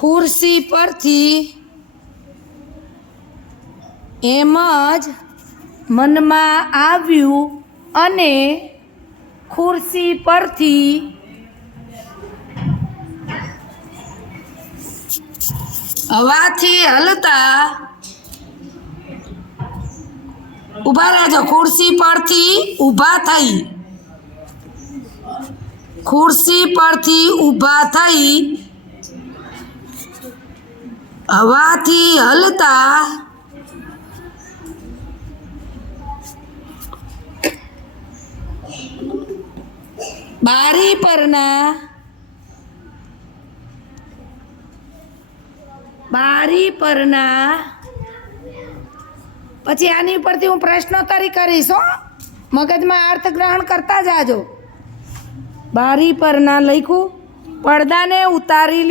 ખુરશી પરથી એમ જ મનમાં આવ્યું અને ખુરશી પરથી હવાથી હલતા ઊભા રહેજો. ખુરશી પરથી ઊભા થઈ, ખુરશી પરથી ઊભા થઈ હવાથી હલતા બારી પરના પછી આની ઉપરથી હું પ્રશ્નોત્તરી કરીશ હો, મગજમાં અર્થગ્રહણ કરતા જાજો. બારી પરના લખ્યું, પડદાને ઉતારી